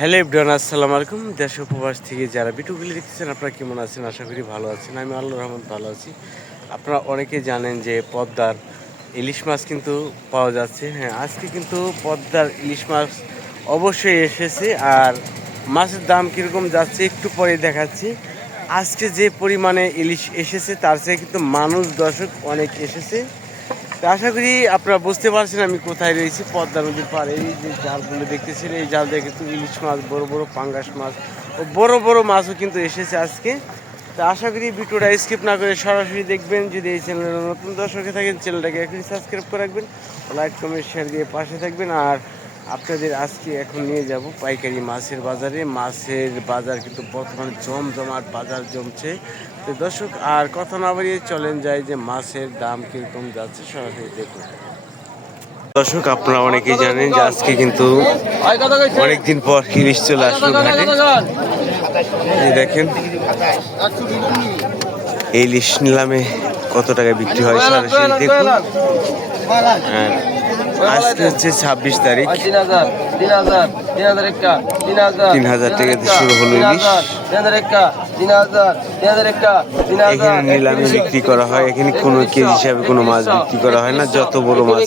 Hello Ibran আসসালামু আলাইকুম। দেশ উপবাস থেকে যারা বিটুগুলি দেখতেছেন, আপনারা কেমন আছেন? আশা করি ভালো আছেন। আমি আল্লাহ রহমান ভালো আছি। আপনারা অনেকে জানেন যে পদ্মার ইলিশ মাছ কিন্তু পাওয়া যাচ্ছে। হ্যাঁ আজকে কিন্তু পদ্মার ইলিশ মাছ অবশ্যই এসেছে। আর মাছের দাম কীরকম যাচ্ছে একটু পরে দেখাচ্ছি। আজকে যে পরিমাণে ইলিশ এসেছে, তার চেয়ে কিন্তু মানুষ, দর্শক অনেক এসেছে। আশা করি আপনারা বুঝতে পারছেন আমি কোথায় রয়েছি, পদ্মা নদীর পাড়ে। এই যে জালগুলো দেখতেছেন, এই জাল দেখে কিন্তু ইলিশ মাছ, বড় বড় পাঙ্গাস মাছ ও বড় বড় মাছও কিন্তু এসেছে আজকে। তো আশা করি ভিডিওটা স্কিপ না করে সরাসরি দেখবেন। যদি এই চ্যানেলের নতুন দর্শকে থাকেন, চ্যানেলটাকে এখনই সাবস্ক্রাইব করে রাখবেন, লাইক, কমেন্ট, শেয়ার দিয়ে পাশে থাকবেন। আর আপনাদের আজকে এখন নিয়ে যাব পাইকারি মাছের বাজারে। মাছের বাজার কিন্তু বর্তমানে জমজমাট বাজার জমছে। তো দর্শক, আর কথা না বাড়িয়ে চলেন যায় যে মাছের দাম কীরকম যাচ্ছে, সরাসরি দেখুন। দর্শক, আপনারা অনেকেই জানেন যে আজকে কিন্তু অনেকদিন পর ইলিশ চলে আসলো ঘাটে দেখেন, এই ইলিশ নিলামে কত টাকা বিক্রি হয় সরাসরি দেখুন। আজকে হচ্ছে ছাব্বিশ তারিখ তিন হাজার তিন হাজার তিন হাজার একটা তিন হাজার তিন হাজার থেকে শুরু হলো ইলিশ। একটা একটা এখানে নিলামে বিক্রি করা হয় এখানে কোনো কেজি হিসাবে কোনো মাছ বিক্রি করা হয় না যত বড় হোক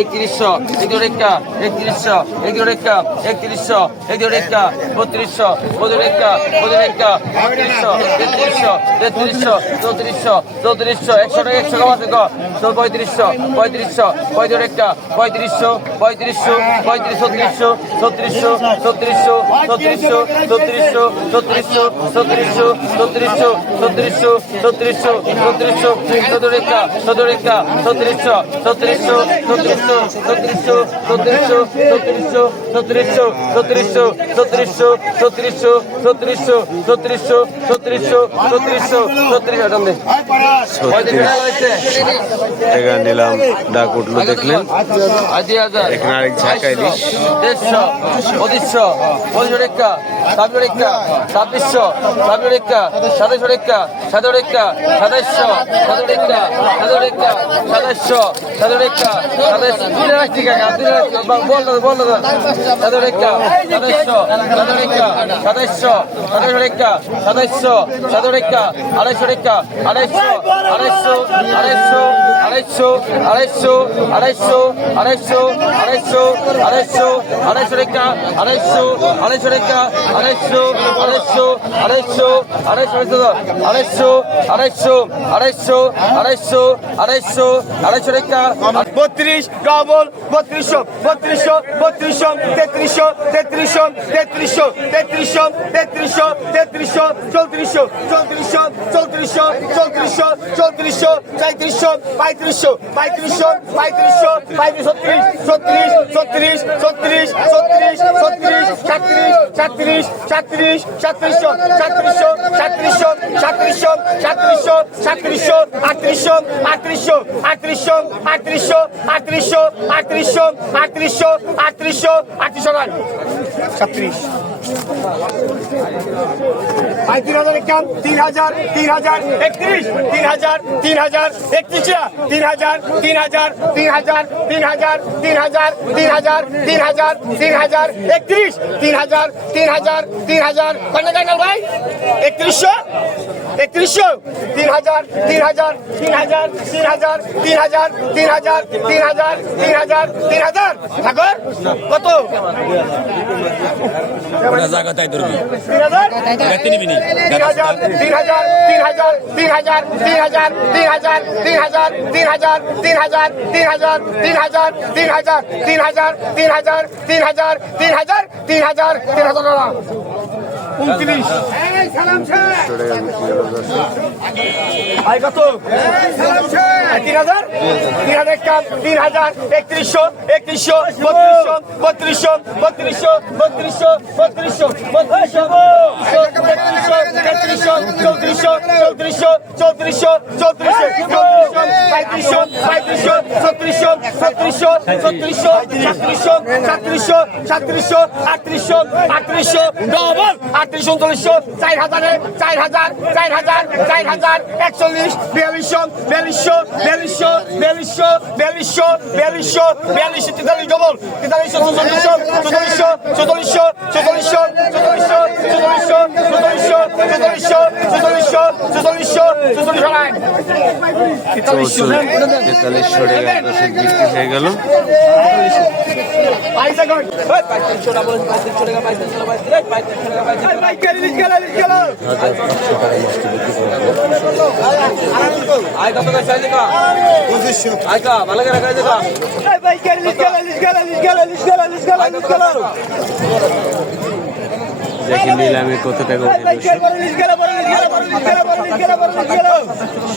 একত্রিশশো এগুলো রেখা একত্রিশশো এগুলো রেখা একত্রিশশো এগুলো রেখা বত্রিশশো বদল রেখা বদল রেখা বত্রিশশো তেত্রিশশো তেত্রিশশো চৌত্রিশশো চৌত্রিশশো একশো টাকা একশো টাকা আছে গো পঁয়ত্রিশশো পঁয়ত্রিশশো পঁয়ত্রিশ রেখা পঁয়ত্রিশশো পঁয়ত্রিশশো পঁয়ত্রিশ ছত্রিশশো ছত্রিশশো ছত্রিশশো ছত্রিশশো ছত্রিশশো ছত্রিশশো ছত্রিশশো ছত্রিশশো ছত্রিশশো ছত্রিশশো ছত্রিশশো চতুরেখা চতুরেখা ছত্রিশশো ছত্রিশশো ছত্রিশশো ছত্রিশশো ছত্রিশশো ছত্রিশশো ছত্রিশশো ছত্রিশশো ছত্রিশশো ছত্রিশশো ছত্রিশশো ছত্রিশশো ছত্রিশশো ছত্রিশশো ছত্রিশ টাকা নিলাম ডাক উঠল দেখলেন এখানে আরেক ঝাঁকা ইলিশ দেড়শো পঁচিশশো পঁচিশ রেখা ছাব্বিশ রেখা ছাব্বিশশো ছাব্বিশ রেখা সাতাশ রেখা সাত রেখা সাতাশশো সাত রেখা সাত রেখা সাতাশশো সাত রেখা সাতাশ তিন রাখছি কাকা তিন রাখছি বল না বল না সাত রেখা সাতাশশো সাত রেখা সাতাশশো সাতাশ রেখা সাতাশশো সাত রেখা আড়াইশো রেখা আড়াইশো আড়াইশো আড়াইশো আড়াইশো আড়াইশো আড়াইশো আড়াইশো আড়াইশো আড়াইশো আড়াইশো রেখা আড়াইশো আড়াইশো রেখা আড়াইশো আড়াইশো আড়াইশো আড়াইশো আড়াইশো আড়াইশো আড়াইশো আড়াইশো আড়াইশো আড়াইশো রেখা। বত্রিশ, ডবল, বত্রিশশো বত্রিশশো বত্রিশশো, তেত্রিশশো তেত্রিশশো তেত্রিশশো তেত্রিশশো তেত্রিশশো তেত্রিশশো, চৌত্রিশশো চৌত্রিশশো চৌত্রিশশো চৌত্রিশশো চৌত্রিশশো সাঁত্রিশশো পঁয়ত্রিশশো পঁয়ত্রিশশো পঁয়ত্রিশশো, পঁয়ত্রিশ, ছত্রিশ ছত্রিশ ছত্রিশ ছত্রিশ ছত্রিশ ছত্রিশ সাতত্রিশ সাতত্রিশ সাতত্রিশ সাতত্রিশশো সাতত্রিশশো সাতত্রিশশো সাতত্রিশশো সাতত্রিশশো সাতত্রিশশো, আটত্রিশশো আটত্রিশশো আটত্রিশশো আটত্রিশশো আটত্রিশশো আটত্রিশশো আটত্রিশশো আটত্রিশশো আটত্রিশশো রান সাতত্রিশ। আই তিন হাজার তিন হাজার তিন তিন হাজার তিন হাজার একত্রিশ তিন হাজার তিন হাজার তিন হাজার তিন হাজার তিন হাজার তিন হাজার তিন হাজার তিন হাজার একত্রিশ তিন হাজার তিন হাজার তিন হাজার ভাই একত্রিশশো একত্রিশশো তিন হাজার তিন হাজার তিন হাজার তিন হাজার তিন হাজার তিন হাজার তিন হাজার তিন হাজার তিন হাজার ঠাকুর কত জায়গা তাই ধরবি তিন নি তিন হাজার তিন হাজার তিন হাজার তিন হাজার তিন হাজার তিন হাজার তিন হাজার তিন হাজার তিন হাজার তিন হাজার তিন হাজার তিন হাজার তিন হাজার তিন হাজার তিন হাজার তিন হাজার তিন হাজার তিন হাজার টাকা উনত্রিশ টাকা বিক্রি কত তিন হাজার? তিন হাজার তিন হাজার একত্রিশশো একত্রিশশো বত্রিশশো বত্রিশশো বত্রিশশো বত্রিশশো বত্রিশশো বত্রিশশো তেত্রিশশো চৌত্রিশশো চৌত্রিশশো চৌত্রিশশো চৌত্রিশশো পঁয়ত্রিশশো পঁয়ত্রিশশো ছত্রিশশো ছত্রিশশো ছত্রিশশো সাতত্রিশশো সাতত্রিশশো সাতত্রিশশো আটত্রিশশো আটত্রিশশো ডবল! আটত্রিশ উনচল্লিশশো চার হাজারে চার হাজার চার হাজার চার হাজার একচল্লিশ বিয়াল্লিশশো বিয়াল্লিশশো বিয়াল্লিশশো বিয়াল্লিশশো বিয়াল্লিশশো বিয়াল্লিশশো বিয়াল্লিশশো তেতাল্লিশ ডবল তেতাল্লিশশো চৌচল্লিশশো চৌচল্লিশশো চৌচল্লিশশো চৌচল্লিশ তেতাল্লিশশো টাকা দর্শক বিক্রি হয়ে গেল। ভালো দেখি নিলামে কত টাকা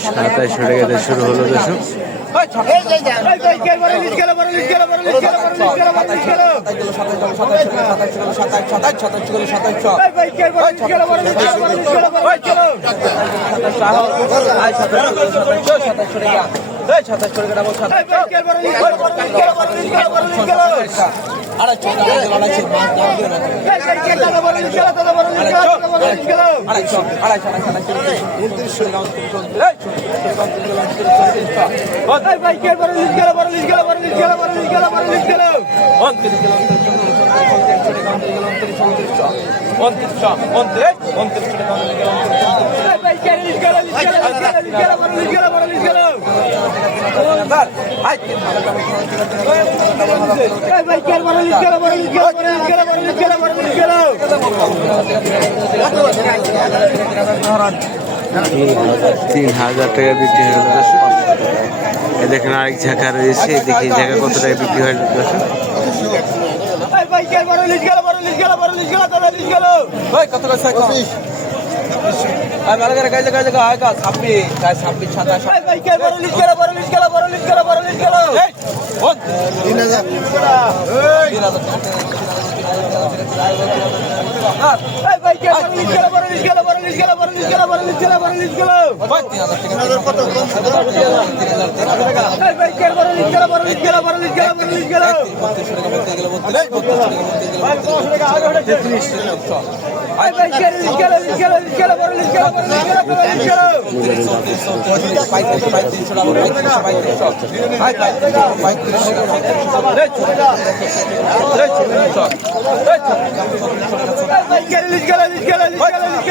সাতাইশশো টাকা দিয়ে শুরু হলো দর্শক বাইকের বড় লিজ গেল বড় লিজ গেল বড় লিজ গেল বড় তিন হাজার টাকা বিক্রি হয়ে গেল এ দেখেন আরেক ঝাঁকা রয়েছে দেখি ঝাঁকা কত টাকা বিক্রি হয় দর্শক। বাইকের বড় লিজ গেল বড় লিজ গেল বড় লিজ গেল দাদা লিজ গেল বাইকের বড় ছত্রিশশো টাকা নিলাম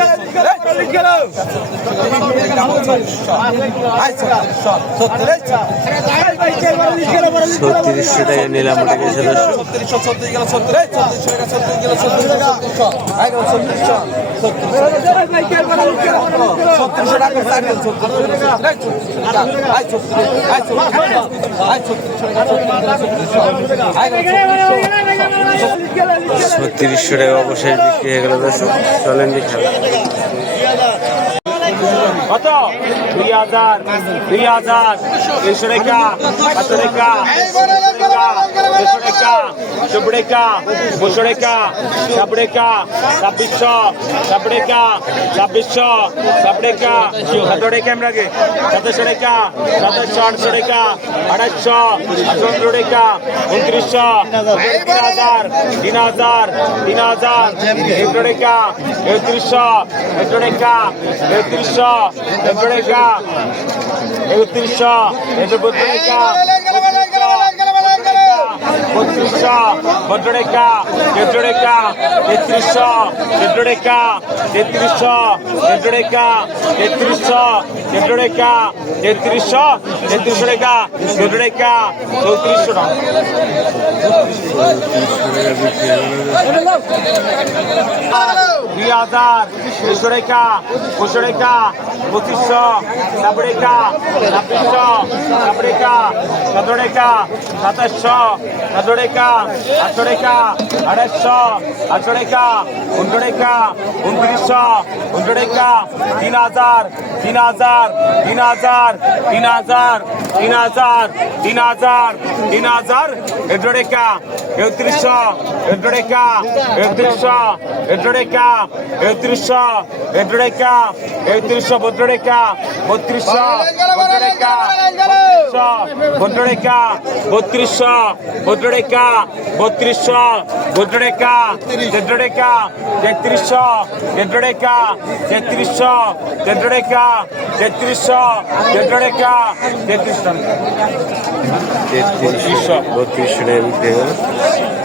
ওটা বাইকের বড় লিজ গেল বড় লিজ গেল লিজ গেল লিজ গেল ছত্রিশশো টাকা অবশ্যই বিক্রি হয়ে গেল দর্শক চলেন দেখি কত দুই হাজার দুই হাজার পাঁচশো টাকা দেড়শো টাকা চব্বই টাকা পঁচশো টাকা ছাব্বিশ টাকা ছাব্বিশশো ছাব্বিশ টাকা ছাব্বিশশো ছাব্বিশ টাকা সতেরো টাকা আমরা আগে সাতাশশো টাকা সাতাশশো আটশো টাকা আড়াইশো আঠারো টাকা উনত্রিশশো বত্রিশশো বত্র টাকা দেড়শো টাকা তেত্রিশশো দেড়শো টাকা তেত্রিশশো দেড়শো টাকা তেত্রিশশো দেড়শো টাকা তেত্রিশশো তেত্রিশশো টাকা দেড়শো টাকা চৌত্রিশশো টাকা। দুই হাজার, দুশো টাকা দুশো টাকা পঁচিশশো নব্বই টাকা ছাব্বিশশো নব্বই টাকা সতেরো টাকা সাতাশশো, সতেরো টাকা আটশো টাকা আড়াইশো আটশো টাকা উনশো টাকা উনত্রিশশো উনশো টাকা তিন হাজার তিন হাজার তিন হাজার তিন হাজার। তিন হাজার তিন হাজার তিন হাজার একশো টাকা একত্রিশশো একশো টাকা একত্রিশশো একশো টাকা একত্রিশশো একশো টাকা একত্রিশশো বত্র টাকা বত্রিশশো বত্র টাকা বত্র টাকা বত্রিশশো বত্র টাকা বত্রিশশো বত্র টাকা তেত্র টাকা তেত্রিশশো তেত্র টাকা তেত্রিশশো তেত্র টাকা তেত্রিশশো তেত্র টাকা তেত্রিশশো তেত্রিশশো বত্রিশশো টাকা বিক্রি